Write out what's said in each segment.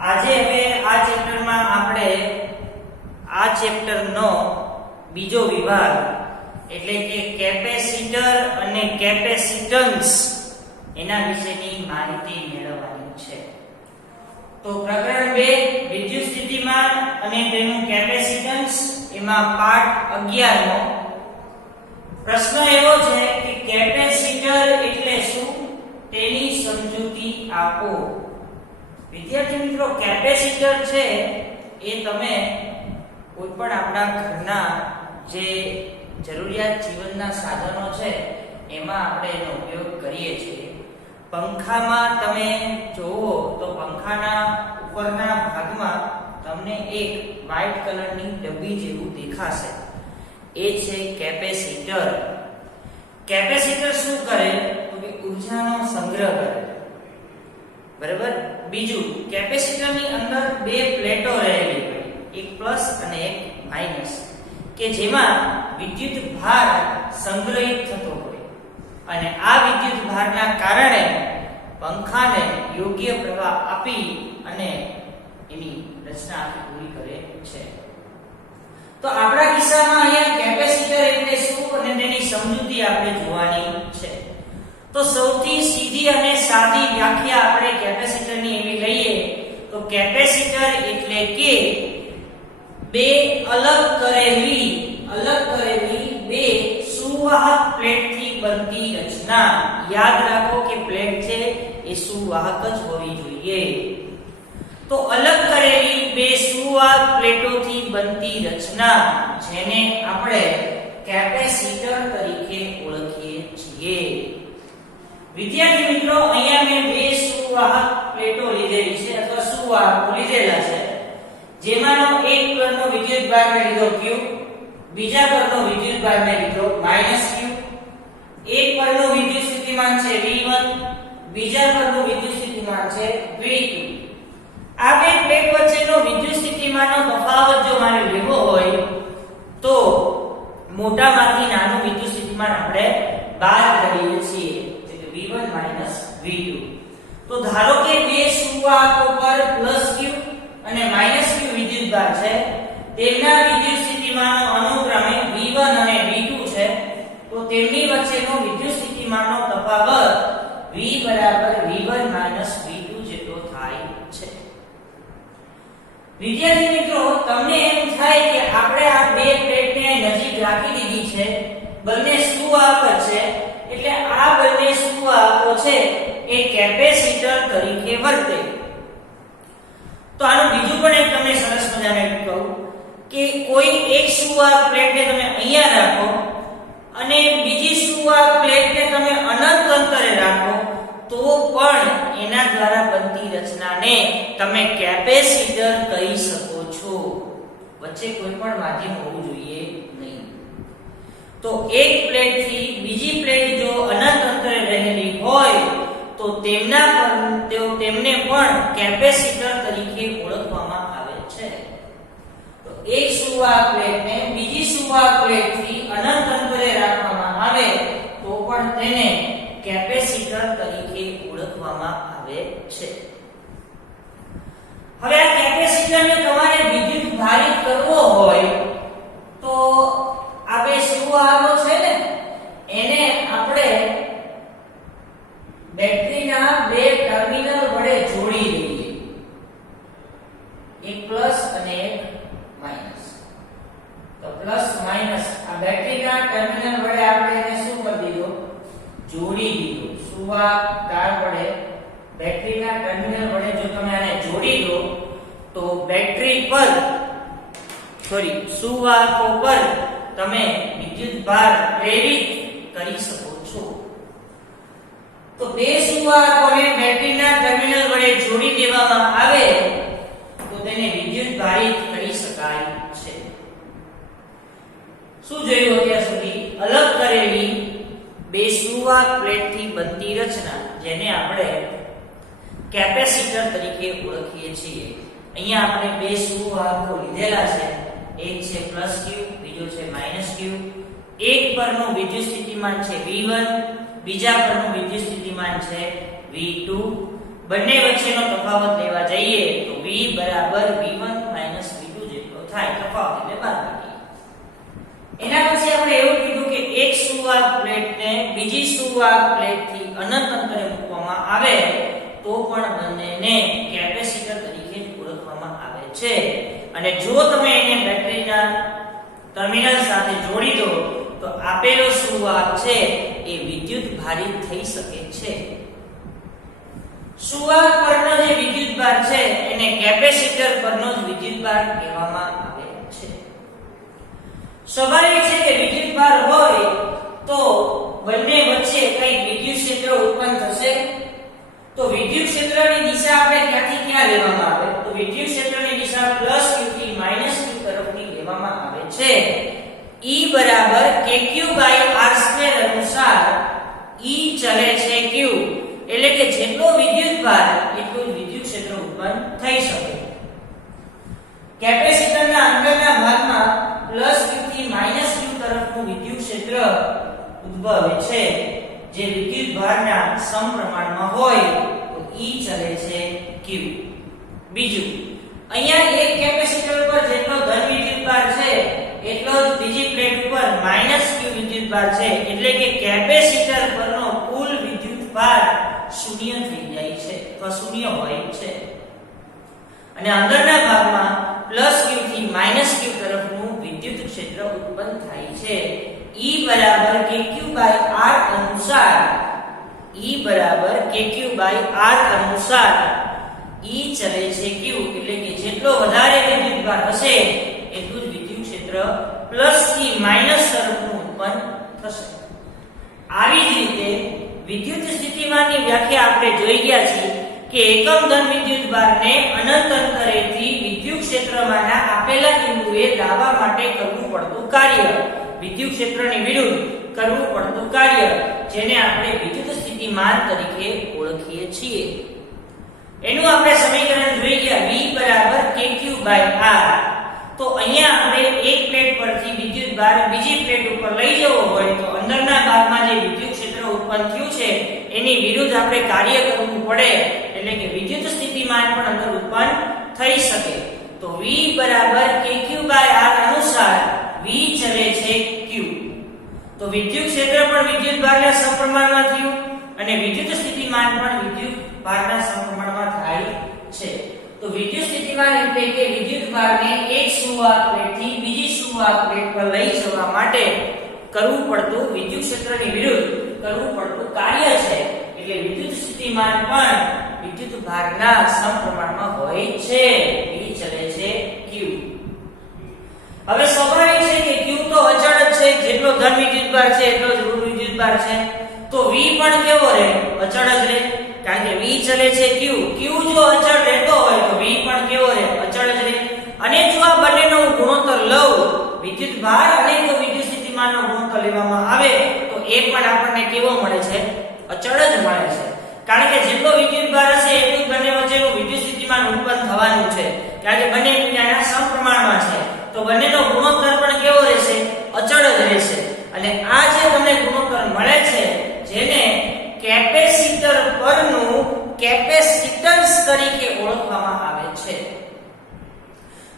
આજે હવે આ ચેપ્ટરમાં આપણે આ ચેપ્ટરનો બીજો વિભાગ એટલે કે કેપેસિટર અને કેપેસિટન્સ એના વિશેની માહિતી મેળવવાની છે. તો પ્રકરણ 2 વિદ્યુત સ્થિતિમાન અને તેનું કેપેસિટન્સ એમાં પાઠ 11 નો પ્રશ્ન એવો છે કે કેપેસિટર એટલે શું તેની સમજૂતી આપો. વિદ્યાર્થી મિત્રો, કેપેસિટર છે એ તમે કોઈ પણ આપણા ઘરના જે જરૂરિયાત જીવનના સાધનો છે એમાં આપણે એનો ઉપયોગ કરીએ છીએ. પંખામાં તમે જોવો તો પંખાના ઉપરના ભાગમાં તમને એક વ્હાઇટ કલરની ડબ્બી જેવું દેખાશે, એ છે કેપેસિટર. કેપેસિટર શું કરે તો કે ઊર્જાનો સંગ્રહ કરે, બરાબર. બીજું, કેપેસિટરની અંદર બે પ્લેટો રહેલી હોય, એક પ્લસ અને એક માઈનસ, કે જેમાં વિદ્યુત ભાર સંગ્રહિત થતો હોય અને આ વિદ્યુત ભારના કારણે પંખાને યોગ્ય પ્રવાહ આપી અને એની રચના આખી પૂરી કરે છે. તો આપણા કિસ્સામાં અહીંયા કેપેસિટર એટલે શું અને તેની સમજૂતી આપણે જોવાની છે. તો સૌથી સીધી અને સાદી વ્યાખ્યા આપણે કેપેસિટરની એવી લઈએ તો કેપેસિટર એટલે કે બે અલગ કરેલી બે સુવાહક પ્લેટથી બનતી રચના. યાદ રાખો કે પ્લેટ છે એ સુવાહક જ હોવી જોઈએ. તો અલગ કરેલી બે સુવાહક પ્લેટોથી બનતી રચના જેને આપણે કેપેસિટર તરીકે ઓળખીએ છીએ. વિદ્યાર્થી મિત્રો, અહીંયા મેં બે સુવાહક પ્લેટો લીધેલી છે અથવા સુવાહકો લીધેલા છે, જેમાંનો એક પરનો વિદ્યુતભાર મેં લીધો Q, બીજા પરનો વિદ્યુતભાર મેં લીધો -Q. એક પરનો વિદ્યુત સ્થિતિમાન છે V1, બીજા પરનો વિદ્યુત સ્થિતિમાન છે V2. આ બે પ્લેટ વચ્ચેનો વિદ્યુત સ્થિતિમાનનો તફાવત જો મારે લેવો હોય તો મોટામાંથી નાનું વિદ્યુત સ્થિતિમાન આપણે બાદ કરીએ છીએ, V1 V2. તો ધારો કે બે સુવાહકો પર +Q અને -Q વિદ્યુતભાર છે, તેમના વિદ્યુત સ્થિતિમાનો અનુક્રમે V1 અને V2 છે. તો તેમની વચ્ચેનો વિદ્યુત સ્થિતિમાનનો તફાવત V V1 V2 જેટલો થાય છે. વિદ્યાર્થી મિત્રો, તમને એમ થાય કે આપણે આ બે પ્લેટને નજીક રાખી દીધી છે, બંને સુવાહક છે, એટલે આ બંને સુવાહકો છે એ કેપેસિટર તરીકે વર્તે. તો આનું બીજું પણ એક તમને સરસ મજાનું કહું કે કોઈ એક સુવાહક પ્લેટને તમે અહીંયા રાખો અને બીજી સુવાહક પ્લેટને તમે અનંત અંતરે રાખો તો પણ એના દ્વારા બનતી રચનાને તમે કેપેસિટર કહી શકો છો. વચ્ચે કોઈ પણ માધ્યમ હોવું જોઈએ નહીં. તો એક પ્લેટ થી બીજી પ્લેટ જો અનંત અંતરે રહેલી હોય તો તેમને પણ કેપેસિટર તરીકે ઓળખવામાં આવે છે. તો એક સુવાહક પ્લેટને બીજી સુવાહક પ્લેટથી અનંત અંતરે રાખવામાં આવે તો પણ તેને કેપેસિટર તરીકે ઓળખવામાં આવે છે. હવે આ કેપેસિટરને તમારે વિદ્યુત ભારિત કરવો હોય તો આ બે સુવાહકો છે ને એને આપણે બેટરીના બે ટર્મિનલ વડે જોડી દઈએ, એક પ્લસ અને એક માઈનસ. તો પ્લસ માઈનસ આ બેટરીના ટર્મિનલ વડે આપણે એને શું કરી દીધો? જોડી દીધો. સુવાહક તાર વડે બેટરીના ટર્મિનલ વડે જો તમે આને જોડી દો તો સુવાહકો પર તમે વિદ્યુતભાર પ્રેરિત કરી શકો છો. તો બે સુવાહકોને બેટરીના ટર્મિનલ વડે જોડી દેવામાં આવે તો તેને વિદ્યુત ભારિત કરી શકાય છે. શું જોયું અત્યાર સુધી? અલગ કરેલી બે સુવાહક પ્લેટથી બનતી રચના જેને આપણે કેપેસિટર તરીકે ઓળખીએ છીએ. અહીંયા આપણે બે સુવાહકો લીધેલા છે, એક છે +Q, બીજો છે -Q. એક પરનો વિદ્યુત સ્થિતિમાન છે V1, બીજા પરનું વિદ્યુત સ્થિતિમાન છે V2. બંને વચ્ચેનો તફાવત લેવા જઈએ તો V બરાબર v1 v2 જેટલો થાય, તફાવત એટલે બાદબાકી. એના પછી આપણે એવું કીધું કે એક સુવાહક પ્લેટને બીજી સુવાહક પ્લેટથી અનંત અંતરે મૂકવામાં આવે તો પણ બંનેને કેપેસિટર તરીકે જ ઓળખવામાં આવે છે. અને જો તમે એને બેટરીના ટર્મિનલ સાથે જોડી દો તો આપેલો સુવાહક છે એ વિદ્યુત ભારિત થઈ શકે છે. સુવાહક પરનો જે વિદ્યુતભાર છે એને કેપેસિટર પરનો જ વિદ્યુતભાર કહેવામાં આવે છે. સ્વાભાવિક છે કે વિદ્યુતભાર હોય તો બંને વચ્ચે કંઈક વિદ્યુત ક્ષેત્ર ઉત્પન્ન થશે. તો વિદ્યુત ક્ષેત્રની દિશા આપણે ક્યાંથી ક્યાં લેવામાં આવે તો વિદ્યુત ક્ષેત્રની દિશા q થી q તરફની લેવામાં આવે છે. E બરાબર kq/r² અનુસાર E ચલે છે q, એટલે કે જેટલો વિદ્યુતભાર એટલું જ વિદ્યુત ક્ષેત્ર ઉત્પન્ન થઈ શકે. કેપેસિટરના અંદરના ભાગમાં q થી q તરફનું વિદ્યુત ક્ષેત્ર ઉદ્ભવે છે જે વિદ્યુતભારના સમપ્રમાણમાં હોય તો E ચલે છે q. બીજું, અહીંયા એક કેપેસિટર ઉપર જેટલો ધન વિદ્યુતભાર છે એટલો જ બીજી પ્લેટ ઉપર q વિદ્યુતભાર છે, એટલે કે કેપેસિટર પરનો કુલ વિદ્યુતભાર શૂન્ય થઈ જાય છે અથવા શૂન્ય હોય છે. અને અંદરના ભાગમાં q થી q તરફનું વિદ્યુત ક્ષેત્ર ઉત્પન્ન થાય છે. E બરાબર kq/r અનુસાર E ચલે છે q, એટલે કે જેટલો વધારે વિદ્યુતભાર હશે એટલું જ વિદ્યુત ક્ષેત્ર પ્લસ થી માઈનસ તરફનું ઉત્પન્ન થશે. આવી જ રીતે વિદ્યુત સ્થિતિમાનની વ્યાખ્યા આપણે જોઈ ગયા છીએ કે એકમ ધન વિદ્યુતભારને અનંત અંતરેથી વિદ્યુત ક્ષેત્રમાંના આપેલા બિંદુએ લાવવા માટે કરવું પડતું કાર્ય, વિદ્યુત ક્ષેત્રની વિરુદ્ધ કરવું પડતું કાર્ય, જેને આપણે વિદ્યુત સ્થિતિમાન તરીકે ઓળખીએ છીએ. એનું આપણે સમીકરણ જોઈ ગયા v બરાબર kq/r. તો અહીંયા આપણે એક પ્લેટ પરથી વિદ્યુતભાર બીજી પ્લેટ ઉપર લઈ જવો હોય તો અંદરના ભાગમાં જે વિદ્યુત ક્ષેત્ર ઉત્પન્ન થયું છે એની વિરુદ્ધ આપણે કાર્ય કરવું પડે, એટલે કે વિદ્યુત સ્થિતિમાન પણ અંદર ઉત્પન્ન થઈ શકે. તો v બરાબર kq/r અનુસાર v ચલે છે q. તો વિદ્યુત ક્ષેત્ર પણ વિદ્યુતભારના સમપ્રમાણમાં થયું અને વિદ્યુત સ્થિતિમાન પણ વિદ્યુતભારના સમપ્રમાણમાં થાય છે. તો વિદ્યુત સ્થિતિમાન એટલે કે વિદ્યુતભારને એક સુવાહક પ્લેટથી બીજી સુવાહક પ્લેટ પર લઈ જવા માટે કરવું પડતું વિદ્યુત ક્ષેત્રની વિરુદ્ધ કરવું પડતું કાર્ય છે, એટલે વિદ્યુત સ્થિતિમાન પણ વિદ્યુતભારના સમપ્રમાણમાં હોય છે. v ચલે છે q. હવે સ્વાભાવિક છે કે q તો અચળ જ છે, જેટલો ધન વિદ્યુતભાર છે એટલો જ ઋણ વિદ્યુતભાર છે. તો v પણ કેવો રહે? અચળ જ રહે, કારણ કે v ચલે છે q. q જો અચળ રહેતો હોય તો v પણ કેવો રહે? અચળ જ રહે. અને જો આ બંનેનો ગુણોત્તર લઉં, વિદ્યુતભાર અને જો વિદ્યુત સ્થિતિમાનનો ગુણોત્તર લેવામાં આવે તો એ પણ આપણને કેવો મળે છે? અચળ જ મળે છે. કારણ કે જેટલો વિદ્યુતભાર હશે એટલું બંને વચ્ચેનું વિદ્યુત સ્થિતિમાન ઉત્પન્ન થવાનું છે, કારણ કે બંને એકબીજાના સમપ્રમાણમાં છે. તો બંનેનો ગુણોત્તર પણ કેવો રહેશે? અચળ જ રહેશે. અને આ જે તમને ગુણોત્તર મળે છે જેને કેપેસિટર પરનું કેપેસિટન્સ તરીકે ઓળખવામાં આવે છે.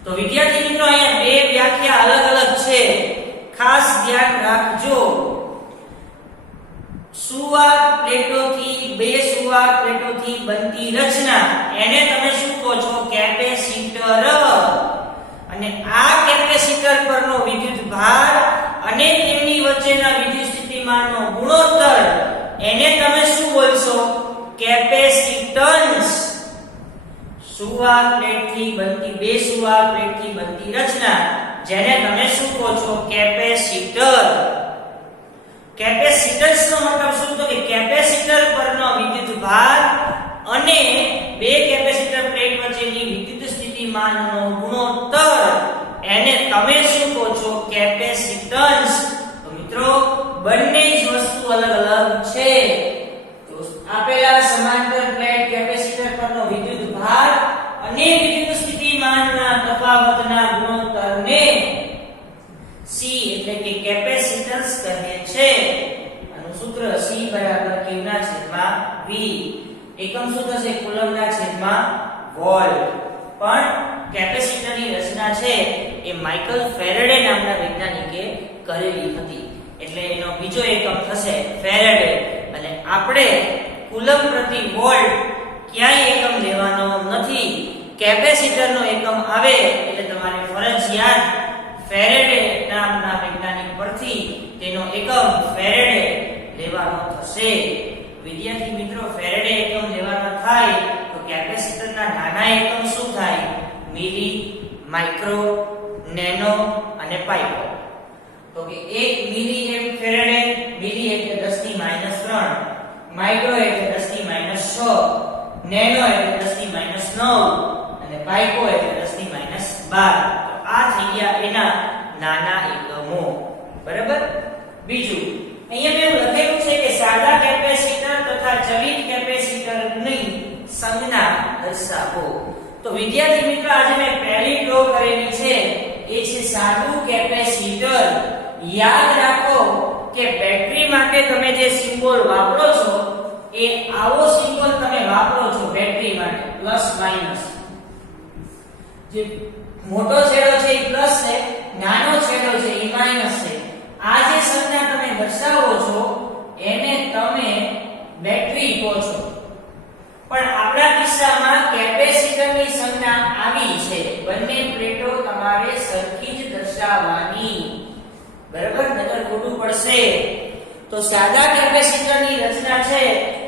તો વિદ્યાર્થી મિત્રો અહીંયા બે વ્યાખ્યા અલગ અલગ છે, ખાસ ધ્યાન રાખજો. સુવાહક પ્લેટોથી બે સુવાહક પ્લેટોથી બનતી રચના એને તમે શું કહો છો? કેપેસિટર. અને આ કેપેસિટર પરનો વિદ્યુતભાર અને તેમની વચ્ચેના વિદ્યુત સ્થિતિમાનનો ગુણોત્તર એને તમે શું બોલશો? કેપેસિટન્સ. સુવાહક પ્લેટથી બનતી બે સુવાહક પ્લેટથી બનતી રચના જેને તમે શું કહો છો? કેપેસિટર. કેપેસિટન્સ નો મતલબ શું? તો કે કેપેસિટર પરનો વિદ્યુતભાર અને બે કેપેસિટર પ્લેટ વચ્ચેની વિદ્યુત સ્થિતિમાનનો ગુણોત્તર એને તમે શું કહો છો? કેપેસિટન્સ. તો મિત્રો બંને જ વસ્તુ અલગ અલગ છે. તો આપેલા સમાંતર પ્લેટ કેપેસિટર પરનો વિદ્યુતભાર અને વિદ્યુત સ્થિતિમાનના તફાવતના ગુણોત્તરને C એટલે કે કેપેસિટન્સ કહે છે. આનું સૂત્ર C બરાબર q ના છેદમાં v. એકમ શું થશે? કુલમ્બ ના છેદમાં વોલ્ટ. પણ કેપેસિટરની રચના છે એ માઇકલ ફેરેડે નામના વૈજ્ઞાનિકે કરેલી હતી. એટલે એનો બીજો એકમ થશે ફેરેડે. અને આપણે કુલમ પ્રતિ વોલ્ટ ક્યાંય એકમ લેવાનો નથી. કેપેસિટરનો એકમ આવે એટલે તમારે ફરજિયાત ફેરેડે નામના વૈજ્ઞાનિક પરથી તેનો એકમ ફેરેડે લેવાનો થશે. વિદ્યાર્થી મિત્રો, ફેરેડે એકમ લેવાનો થાય તો કેપેસિટરના નાના એકમ શું થાય? મિલી, માઇક્રો, નેનો અને પાઇકો. તો કે 1 મિલી એમ ફેરેડે, મિલી એટલે 10 ની -3, માઇક્રો એટલે 10 ની -6, નેનો એટલે 10 ની -9 અને પાઇકો એટલે 10 ની -12. તો આ થઈ ગયા એના નાના એકમો. બરાબર? બીજું અહીંયા મેં લખેલું છે કે સાદા કેપેસિટર તથા ચલિત કેપેસિટરની સંજ્ઞા દર્શાવો. તો વિદ્યાર્થી મિત્રો, આજે મેં પહેલી ડ્રો કરેલી છે એ છે સાદું કેપેસિટર. યાદ રાખો કે બેટરી માટે તમે જે સિમ્બોલ વાપરો છો એ આવો સિમ્બોલ તમે વાપરો છો બેટરી માટે, પ્લસ માઈનસ. જે મોટો છેડો છે એ પ્લસ છે, નાનો છેડો છે એ માઈનસ છે. આ જે સંજ્ઞા તમે દર્શાવો છો એને તમે બેટરી કહો છો. પણ આપણા કિસ્સામાં કેપેસિટરની સંજ્ઞા આવી છે. બંને પ્લેટો તમારે સરખી જ દર્શાવવાની. બરાબર? નજર ખોટું પડશે. તો સાદા કેપેસિટરની રચના છે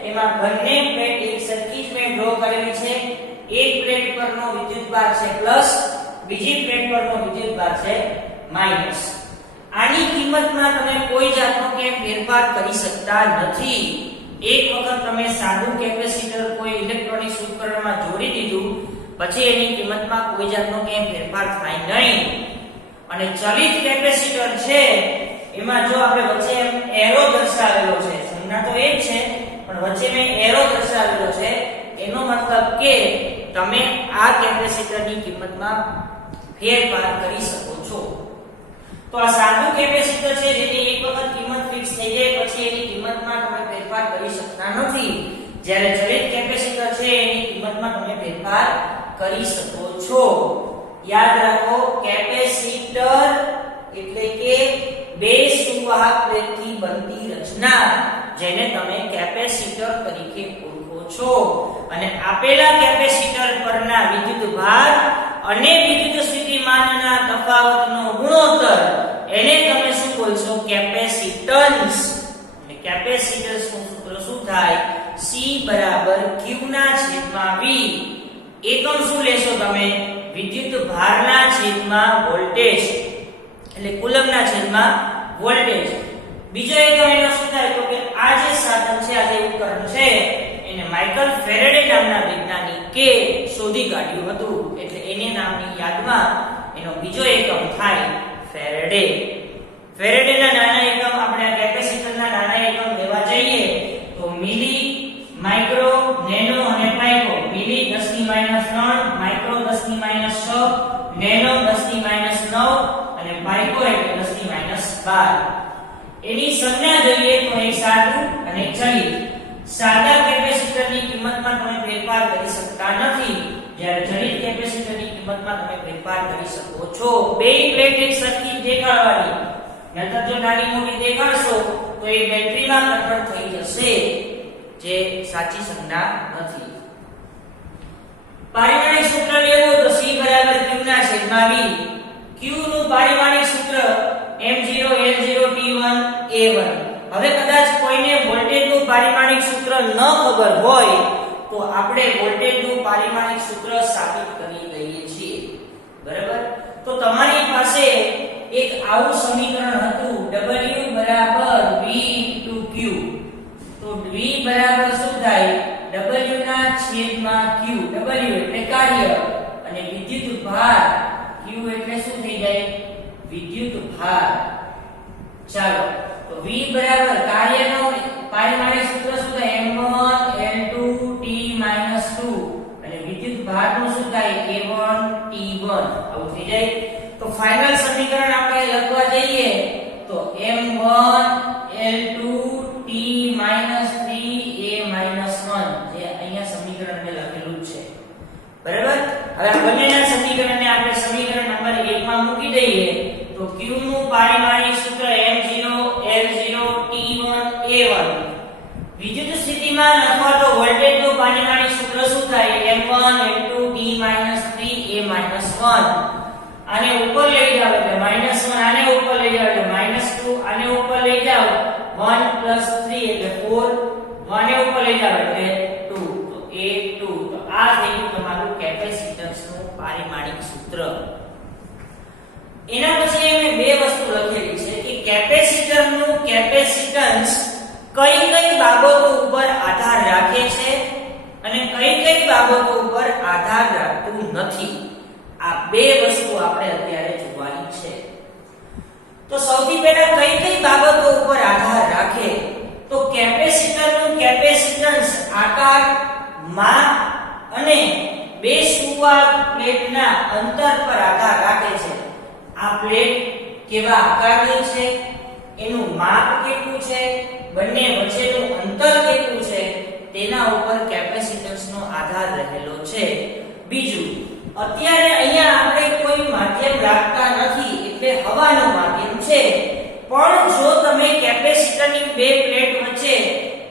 એમાં બંને પ્લેટ એક સરખી જ મેં ડ્રો કરેલી છે. એક પ્લેટ પરનો વિદ્યુતભાર છે પ્લસ, બીજી પ્લેટ પરનો વિદ્યુતભાર છે માઈનસ. આની કિંમતમાં તમે કોઈ જાતનો કે ફેરફાર કરી શકતા નથી. એક વખત તમે સાદું કેપેસિટર કોઈ ઇલેક્ટ્રોનિક ઉપકરણમાં જોડી દીધું પછી એની કિંમતમાં કોઈ જાતનો કે ફેરફાર થાય નહીં. અને ચલિત કેપેસિટર છે એમાં જો આપણે વચ્ચે એરો દર્શાવેલો છે, સંજ્ઞા તો એ જ છે પણ વચ્ચે મેં એરો દર્શાવેલો છે, એનો મતલબ કે તમે આ કેપેસિટરની કિંમતમાં ફેરફાર કરી શકો છો. તો આ સાદું કેપેસિટર છે જેની એક વખત કિંમત ફિક્સ થઈ જાય પછી એની કિંમતમાં તમે ફેરફાર કરી શકતા નથી. જ્યારે ચલિત કેપેસિટર છે એની કિંમતમાં તમે ફેરફાર કરી શકો છો. યાદ રાખો, કેપેસિટર એટલે કે બે સુવાહક પ્લેટથી બનતી રચના જેને તમે કેપેસિટર તરીકે ઓળખો છો. અને આપેલા કેપેસિટર પરના વિદ્યુતભાર અને વિદ્યુત સ્થિતિમાનના તફાવતનો ગુણોત્તર એને તમે શું બોલશો? કેપેસિટન્સ. અને કેપેસિટન્સનું સૂત્ર શું થાય? C q ના છેદમાં V. એકમ શું લેશો તમે? વિદ્યુતભારના છેદમાં વોલ્ટેજ, એટલે કુલમના છેદમાં વોલ્ટેજ. બીજો એકમ એનો શું થાય? તો કે આ જે સાધન છે, આ જે ઉપકરણ છે એને માઇકલ ફેરેડે નામના વૈજ્ઞાનિકે શોધી કાઢ્યું હતું. એટલે એની નામની યાદમાં એનો બીજો એકમ થાય ફેરેડે. ફેરેડેના નાના એકમ આપણે આ કેપેસિટરના નાના એકમ લેવા જઈએ તો મિલી, માઇક્રો, નેનો અને પાઇકો. મિલી 10 ની -3, માઇક્રો 10 ની -6, નેનો 10 ની -9 અને પાઇકો એટલે 10 ની -12. એની સંજ્ઞા જોઈએ તો એક સાદું અને એક ચલિત. સાદા કેપેસિટરની કિંમતમાં તમે ફેરફાર કરી શકતા નથી, જ્યારે ચલિત કેપેસિટરની કિંમતમાં તમે ફેરફાર કરી શકો છો. બે પ્લેટ એક સરખી દેખાડવાની, નહીતર જો નાની મોટી દેખાડશો તો એ બેટરીમાં કન્વર્ટ થઈ જશે, જે સાચી સંજ્ઞા નથી. પારિમાણિક સૂત્ર લેવું તો C q ના છેદમાં V. q નું પારિમાણિક સૂત્ર m0 l0 t1 a1. હવે કદાચ કોઈને વોલ્ટેજનું પારિમાણિક સૂત્ર ન ખબર હોય તો આપણે વોલ્ટેજનું પારિમાણિક સૂત્ર સાબિત કરી દઈએ છીએ. બરાબર? તો તમારી પાસે એક આવું સમીકરણ હતું, W V/Q. તો V બરાબર શું થાય? W ના છેદમાં Q. W એટલે કાર્ય અને વિદ્યુત ભાર, Q એટલે શું થઈ જાય? વિદ્યુત ભાર. ચાલો, તો V બરાબર કાર્યનો પારિમાણિક સૂત્ર શું થાય? m1 l2 t-2 અને વિદ્યુત ભારનું શું થાય? a1 t1. આવું થઈ જાય. તો ફાઇનલ સમીકરણ આપણે લખવા જઈએ તો m1 l2 t-3 a-1, જે અહીંયા સમીકરણ મેં લખેલું છે. બરાબર? હવે આ બંનેના સમીકરણને આપણે સમીકરણ નંબર 1 માં મૂકી દઈએ તો q નું પારિમાણિક સૂત્ર m0 l0 t1 a1 વિદ્યુત સ્થિતિમાન અથવા તો વોલ્ટેજ નું પારિમાણિક સૂત્ર શું થાય m1 m2 t 3 a 1 આને ઉપર લઈ જાવ એટલે -1 આને ઉપર લઈ જાવ એટલે -2 આને ઉપર લઈ જાવ 1 3 એટલે 4 આને ઉપર લઈ જાવ એટલે 2 તો a2 તો આ થઈ ગયું તમારું કેપેસિટન્સ નું પારિમાણિક સૂત્ર એના પછી અમે બે વસ્તુ લખેલી છે કે કેપેસિટર નું કેપેસિટન્સ કઈ કઈ બાબતો ઉપર આધાર રાખે છે અને કઈ કઈ બાબતો ઉપર આધાર રાખતું નથી આ બે વસ્તુ આપણે અત્યારે જોવાની છે તો સૌથી પહેલા કઈ કઈ બાબતો ઉપર આધાર રાખે તો કેપેસિટર નું કેપેસિટન્સ આકાર માપ અને બે સુવાહક પ્લેટના અંતર પર આધાર રાખે છે આ પ્લેટ કેવા આકારની છે એનું માપ કેટલું છે બંને વચ્ચેનું અંતર કેટલું છે તેના ઉપર કેપેસિટન્સનો આધાર રહેલો છે બીજું અત્યારે અહીંયા આપણે કોઈ માધ્યમ રાખતા નથી એટલે હવાનું માધ્યમ છે પણ જો તમે કેપેસિટરની બે પ્લેટ વચ્ચે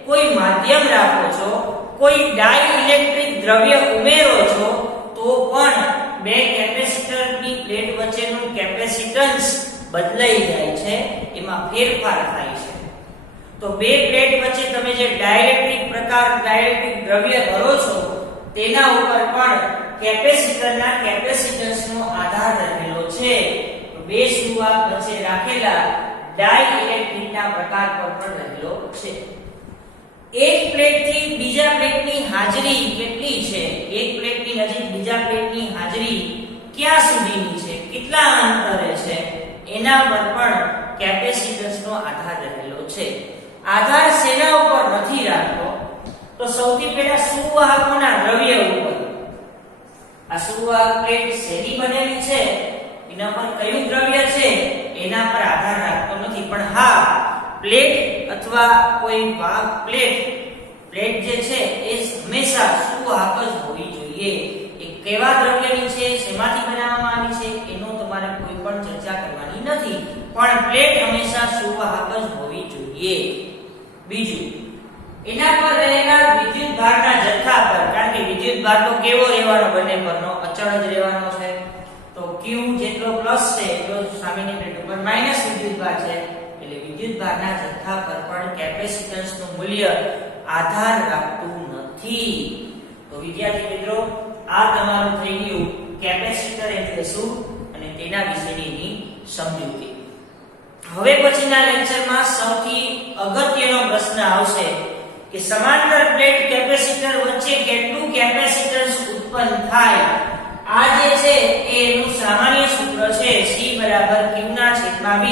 કોઈ માધ્યમ રાખો છો કોઈ ડાઇલેક્ટ્રિક દ્રવ્ય ઉમેરો છો તો પણ બે કેપેસિટરની પ્લેટ વચ્ચેનું કેપેસિટન્સ બદલાઈ જાય છે એમાં ફેરફાર થાય છે તો બે પ્લેટ વચ્ચે તમે જે ડાઇલેક્ટ્રિક દ્રવ્ય ભરો છો તેના ઉપર પણ કેપેસિટરના કેપેસિટન્સનો આધાર રહેલો છે બે સુવાહક વચ્ચે રાખેલા ડાઇલેક્ટ્રિકના પ્રકાર પર પણ રહેલો છે એક પ્લેટ થી બીજા પ્લેટની હાજરી કેટલી છે એક પ્લેટની નજીક બીજા પ્લેટની હાજરી ક્યાં સુધીની છે કેટલા અંતરે છે એના પર પણ કેપેસિટન્સનો આધાર રહેલો છે આધાર શેના ઉપર નથી રાખતો તો સૌથી પહેલા સુવાહકોના દ્રવ્ય ઉપર આ સુવાહક પ્લેટ શેની બનેલી છે એના પર કયું દ્રવ્ય છે એના પર આધાર રાખતો નથી પણ હા પ્લેટ અથવા કોઈ વાહક પ્લેટ જે છે એ હંમેશા સુવાહક જ હોવી જોઈએ એ કેવા દ્રવ્યની છે શેમાંથી બનાવવામાં આવી છે એનો તમારે કોઈ પણ ચર્ચા કરવાની નથી પણ પ્લેટ હંમેશા સુવાહક જ હોવી જોઈએ બીજું એના પર રહેલા વિદ્યુત ભારના જથ્થા પર કારણ કે વિદ્યુત ભાર તો કેવો રહેવાનો બંને પરનો અચળ જ રહેવાનો છે તો q જેટલો પ્લસ છે એટલો સામેની પ્લેટ ઉપર માઈનસ વિદ્યુત ભાર છે એટલે વિદ્યુત ભારના જથ્થા પર પણ કેપેસિટન્સનું મૂલ્ય આધાર રાખતું નથી તો વિદ્યાર્થી મિત્રો આ તમારું થઈ ગયું કેપેસિટર એટલે શું અને તેના વિશેની સમજૂતી હવે પછીના લેક્ચરમાં સૌથી અગત્યનો પ્રશ્ન આવશે કે સમાંતર પ્લેટ કેપેસિટર વચ્ચે કેટલું કેપેસિટન્સ ઉત્પન્ન થાય આ જે છે એનું સામાન્ય સૂત્ર છે C q ના છેદમાં v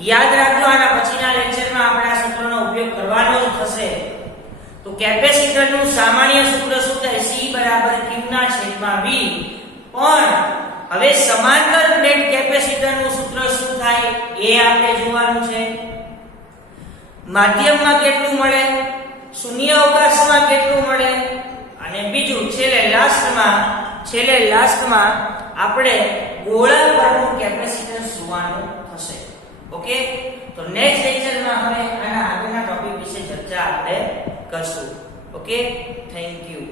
યાદ રાખજો આના પછીના લેક્ચરમાં આપણે આ સૂત્રનો ઉપયોગ કરવાનો જ થશે તો કેપેસિટરનું સામાન્ય સૂત્ર શું થાય C q ના છેદમાં v પણ હવે સમાંતર પ્લેટ કેપેસિટરનું સૂત્ર શું થાય એ આપણે જોવાનું છે માધ્યમમાં કેટલું મળે શૂન્ય અવકાશમાં કેટલું મળે અને બીજું છેલ્લે લાસ્ટમાં આપણે ગોળા પરનું કેપેસિટન્સ જોવાનું થશે ઓકે તો નેક્સ્ટ લેક્ચરમાં હવે આના આગળના ટોપિક વિશે ચર્ચા આપણે કરશું ઓકે થેન્ક યુ